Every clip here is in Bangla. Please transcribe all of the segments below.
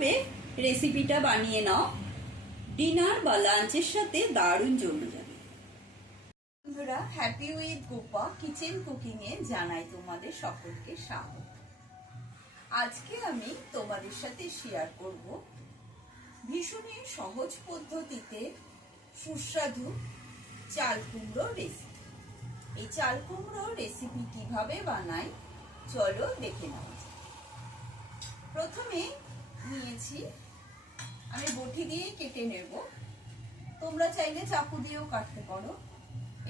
এইভাবে রেসিপিটা বানিয়ে নাও, ডিনার বা লাঞ্চের সাথে দারুণ জমে যাবে। বন্ধুরা, happy with Gopa kitchen cooking এ জানাই তোমাদের সকলকে স্বাগত। আজকে আমি তোমাদের সাথে শেয়ার করব ভীষণই সহজ পদ্ধতিতে সুস্বাদু চাল কুমড়ো রেসিপি। এই চাল কুমড়ো রেসিপি কিভাবে বানাই চলো দেখে নেওয়া যাক। প্রথমে নিয়েছি, আমি বটি দিয়ে কেটে নেব, তোমরা চাইলে চাকু দিয়েও কাটতে পারো।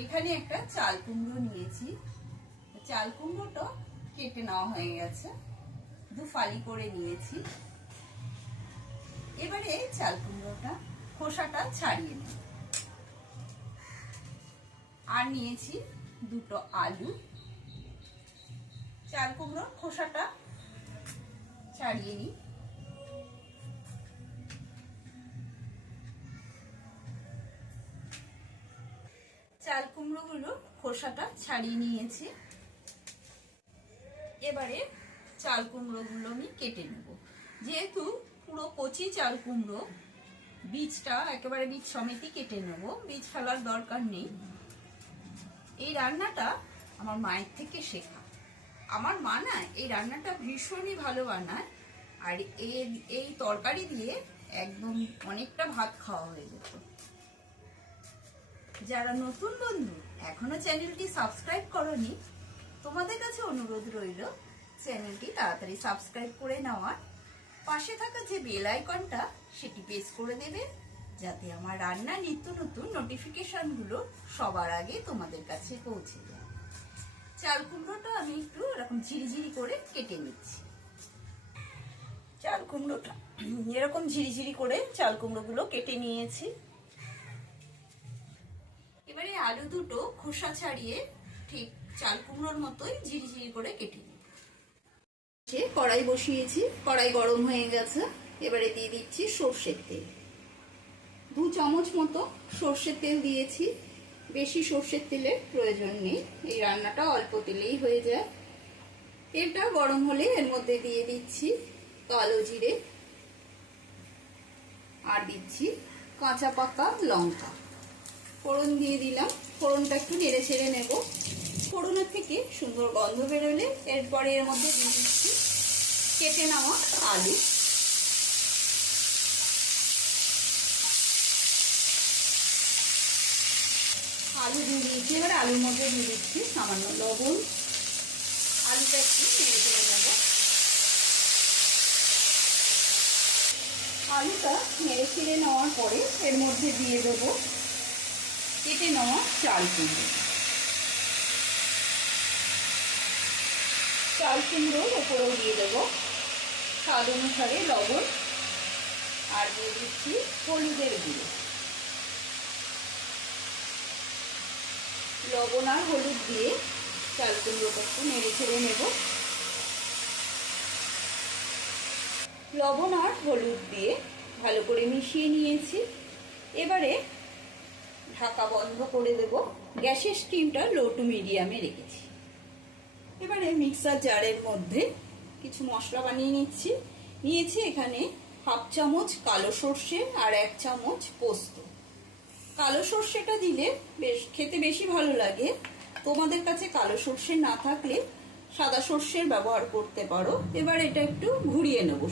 এখানে একটা চাল কুমড়ো নিয়েছি, চাল কুমড়োটা কেটে নেওয়া হয়ে গেছে, দু ফালি করে নিয়েছি। এবারে চাল কুমড়োটা খোসাটা ছাড়িয়ে নেব। আর নিয়েছি দুটো আলু, চাল কুমড়োর খোসাটা ছাড়িয়ে নিই। চাল কুমড়ো গুলো খোসাটা ছাড়িয়ে নিয়েছি। এবারে চাল কুমড়ো গুলো আমি কেটে নেব। যেহেতু পুরো কচি চাল কুমড়ো, বীজটা একেবারে বীজ সমেতই কেটে নেব, বীজ ফেলার দরকার নেই। এই রান্নাটা আমার মায়ের থেকে শেখা। আমার মা না এই রান্নাটা ভীষণই ভালো বানায়, আর এই তরকারি দিয়ে একদম অনেকটা ভাত খাওয়া হয়ে যেত। যারা নতুন বন্ধু এখনো চ্যানেলটি সাবস্ক্রাইব করনি, তোমাদের কাছে অনুরোধ রইল চ্যানেলটি তাড়াতাড়ি সাবস্ক্রাইব করে নেওয়ার, পাশে থাকা যে বেল আইকনটা সেটি প্রেস করে দেবে, যাতে আমার রান্না নিত্য নতুন নোটিফিকেশনগুলো সবার আগে তোমাদের কাছে পৌঁছে যায়। চাল কুমড়োটা আমি একটু এরকম ঝিরিঝিরি করে কেটে নিচ্ছি। চাল কুমড়োটা এরকম ঝিরিঝিরি করে চাল কুমড়োগুলো কেটে নিয়েছি। এবারে আলু দুটো খোসা ছাড়িয়ে ঠিক চাল কুমড়োর মতোই ঝিরিঝিরি করে কেটে নিই। কড়াই বসিয়েছি, কড়াই গরম হয়ে গেছে। এবারে দিয়ে দিচ্ছি সর্ষের তেল, 2 চামচ মতো সর্ষের তেল দিয়েছি। বেশি সর্ষের তেলের প্রয়োজন নেই, এই রান্নাটা অল্প তেলেই হয়ে যায়। তেলটা গরম হলে এর মধ্যে দিয়ে দিচ্ছি কালো জিরে, আর দিচ্ছি কাঁচা পাকা লঙ্কা। ফোড়ন দিয়ে দিলাম, ফোড়নটা একটু নেড়ে ছেড়ে নেব। ফোড়নের থেকে সুন্দর গন্ধ বেরোলে এরপরে এর মধ্যে দিয়ে দিচ্ছি কেটে নেওয়া আলু। আলু দিয়ে দিয়েছি, এবার আলুর মধ্যে দিয়ে দিচ্ছি সামান্য লবণ। আলুটা একটু নেড়ে ছেড়ে নেব। আলুটা নেড়ে ছেড়ে নেওয়ার পরে এর মধ্যে দিয়ে দেবো কেটে নেওয়া চাল কুমড়ো। চাল কুমড়োর ওপরেও দিয়ে দেবো স্বাদ অনুসারে লবণ, আর দিয়ে দিচ্ছি হলুদের গুঁড়ো। লবণ আর হলুদ দিয়ে চাল কুমড়োটা একটু নেড়ে ছেড়ে নেব। লবণ আর হলুদ দিয়ে ভালো করে মিশিয়ে নিয়েছি। এবারে ঢাকা বন্ধ করে দেব। গ্যাসের স্টিমটা লো টু মিডিয়ামে রেখেছি। এবারে মিক্সার জারের মধ্যে কিছু মশলা বানিয়ে নিয়েছি এখানে 1/2 চামচ কালো সর্ষে আর 1 চামচ পোস্ত। কালো সর্ষেটা দিলে খেতে বেশি ভালো লাগে। তোমাদের কাছে কালো সর্ষে না থাকলে সাদা সর্ষের ব্যবহার করতে পারো। এবার এটা একটু ঘুরিয়ে নেব,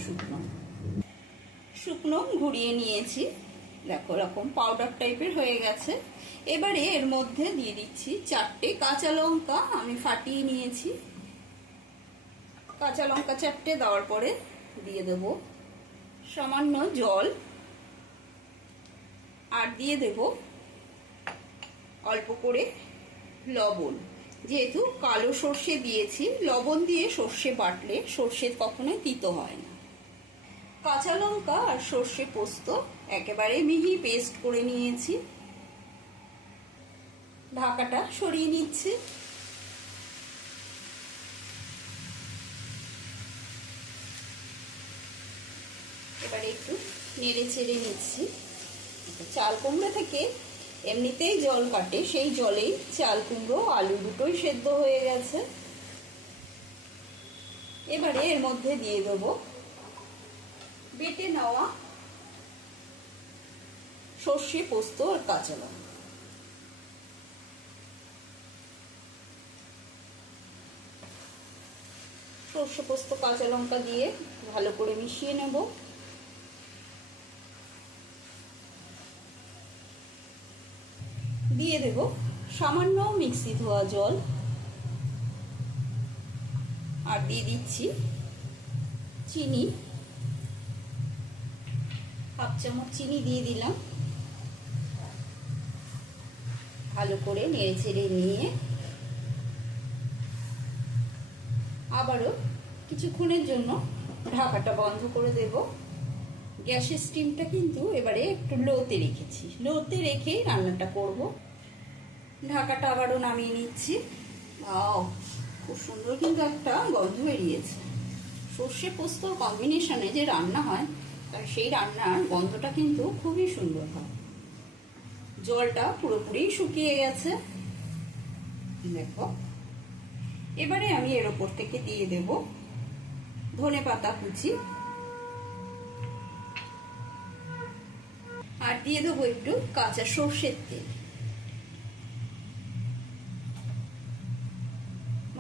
শুকনো ঘুরিয়ে নিয়েছি। দেখো এরকম পাউডার টাইপের হয়ে গেছে। এবারে এর মধ্যে দিয়ে দিচ্ছি 4টে কাঁচা লঙ্কা, আমি ফাটিয়ে নিয়েছি। কাঁচা লঙ্কা 4টে দেওয়ার পরে দিয়ে দেব সামান্য জল, আর দিয়ে দেব অল্প করে লবণ। যেহেতু কালো সর্ষে দিয়েছি, লবণ দিয়ে সর্ষে বাটলে সর্ষে কখনোই তিতো হয় না। কাঁচা লঙ্কা আর সর্ষে পোস্ত একেবারে মিহি পেস্ট করে নিয়েছি। ঢাকাটা সরিয়ে নিচ্ছি। এবারে একটু নেড়ে ছেড়ে নিচ্ছি। চাল কুমড়ো থেকে এমনিতেই জল কাটে, সেই জলেই চাল কুমড়ো আলু দুটোই সেদ্ধ হয়ে গেছে। এবারে এর মধ্যে দিয়ে দেবো বেটে নেওয়া সর্ষে, পোস্ত আর কাঁচা লঙ্কা। সর্ষে, পোস্ত, কাঁচা লঙ্কা দিয়ে ভালো করে মিশিয়ে নেব। দিয়ে দেব সামান্য মিক্সি ধোয়া জল, আর দিয়ে দিচ্ছি চিনি, হাফ চামচ চিনি দিয়ে দিলাম। ভালো করে নেড়ে চেড়ে নিয়ে আবারও কিছুক্ষণের জন্য ঢাকাটা বন্ধ করে দেব। গ্যাসের স্টিমটা কিন্তু এবারে একটু লোতে রেখেছি, লোতে রেখেই রান্নাটা করব। ঢাকাটা আবারও নামিয়ে নিচ্ছি। খুব সুন্দর কিন্তু একটা গন্ধ বেরিয়েছে। সর্ষে পোস্ত কম্বিনেশনে যে রান্না হয়, আর সেই রান্নার গন্ধটা কিন্তু খুবই সুন্দর হয়। জলটা পুরোপুরি শুকিয়ে গেছে দেখো। এবারে আমি এর ওপর থেকে দিয়ে দেব ধনেপাতা কুচি, আর দিয়ে দেবো একটু কাঁচা সর্ষের তেল।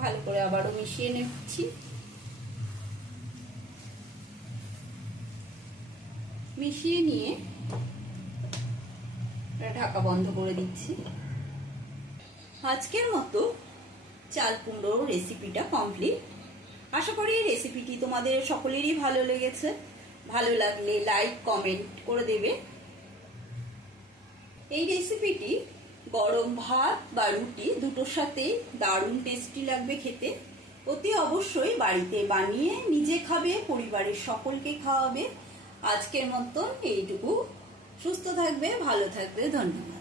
ভালো করে আবারও মিশিয়ে নিচ্ছি। মিশিয়ে নিয়ে ঢাকা বন্ধ করে দিচ্ছি। আজকের মতো চাল কুমড়োর রেসিপিটা কমপ্লিট। আশা করি এই রেসিপিটি তোমাদের সকলেরই ভালো লেগেছে। ভালো লাগলে লাইক, কমেন্ট করে দেবে। এই রেসিপিটি গরম ভাত বা রুটি দুটোর সাথে দারুণ টেস্টি লাগবে খেতে। অতি অবশ্যই বাড়িতে বানিয়ে নিজে খাবে, পরিবারের সকলকে খাওয়াবে। আজকের মতন এইটুকু। সুস্থ থাকবে, ভালো থাকবে, ধন্যবাদ।